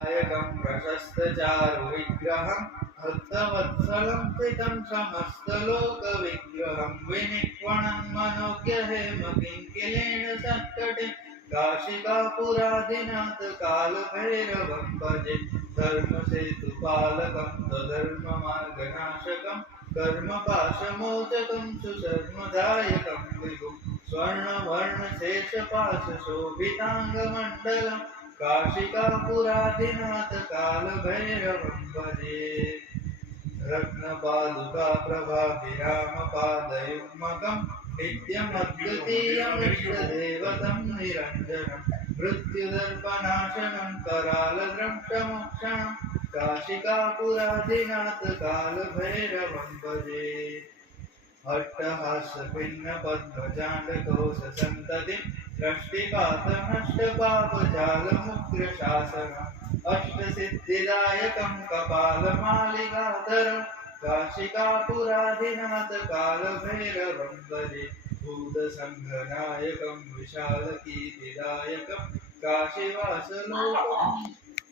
नायकं प्रशस्तचारुविग्रहं भक्तवत्सलं स्थितं समस्तलोकविग्रहं विनिक्वणं मनोज्ञहेमकिङ्किलेन सत्कटे काशिकापुरादिनाथ कालभैरवं भजे धर्मसेतुपालकं स्वधर्ममार्गनाशकं कर्मपाशमोचकं सुशर्मदायकं विभुं स्वर्णवर्णशेषपाशशोभिताङ्गमण्डलम् काशिकापुरादिनाथ कालभैरवं भजे रत्नपादुका प्रभाभिरामपादयुग्मकं नित्यमद्वितीयमिष्टदेवतं निरञ्जनं मृत्युदर्पनाशनं करालद्रष्टमोक्षणं काशिकापुरादिनाथ कालभैरवं भजे अट्टहासभिन्नपद्मजाण्डकोशसन्ततिं दृष्टिपातमष्टपापजालमुग्रशासनम् अष्टसिद्धिदायकं कपालमालिकाधरं काशिकापुरादिनाथ कालभैरवं भजे भूतसङ्घनायकं विशालकीर्तिदायकं काशीवासलोकम्